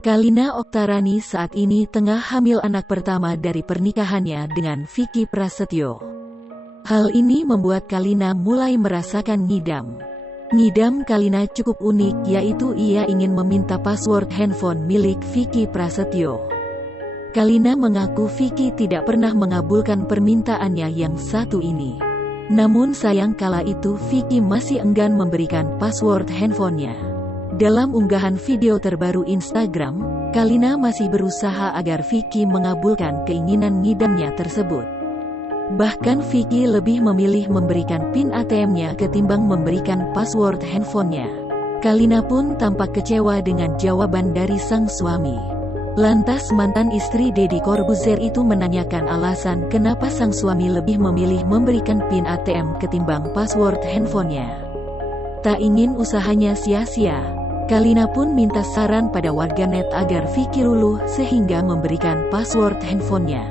Kalina Oktarani saat ini tengah hamil anak pertama dari pernikahannya dengan Vicky Prasetyo. Hal ini membuat Kalina mulai merasakan ngidam. Ngidam Kalina cukup unik, yaitu ia ingin meminta password handphone milik Vicky Prasetyo. Kalina mengaku Vicky tidak pernah mengabulkan permintaannya yang satu ini. Namun sayang kala itu Vicky masih enggan memberikan password handphonenya. Dalam unggahan video terbaru Instagram, Kalina masih berusaha agar Vicky mengabulkan keinginan ngidamnya tersebut. Bahkan Vicky lebih memilih memberikan PIN ATM-nya ketimbang memberikan password handphonenya. Kalina pun tampak kecewa dengan jawaban dari sang suami. Lantas mantan istri Deddy Corbuzier itu menanyakan alasan kenapa sang suami lebih memilih memberikan PIN ATM ketimbang password handphonenya. Tak ingin usahanya sia-sia, Kalina pun minta saran pada warganet agar Vicky luluh sehingga memberikan password handphonenya.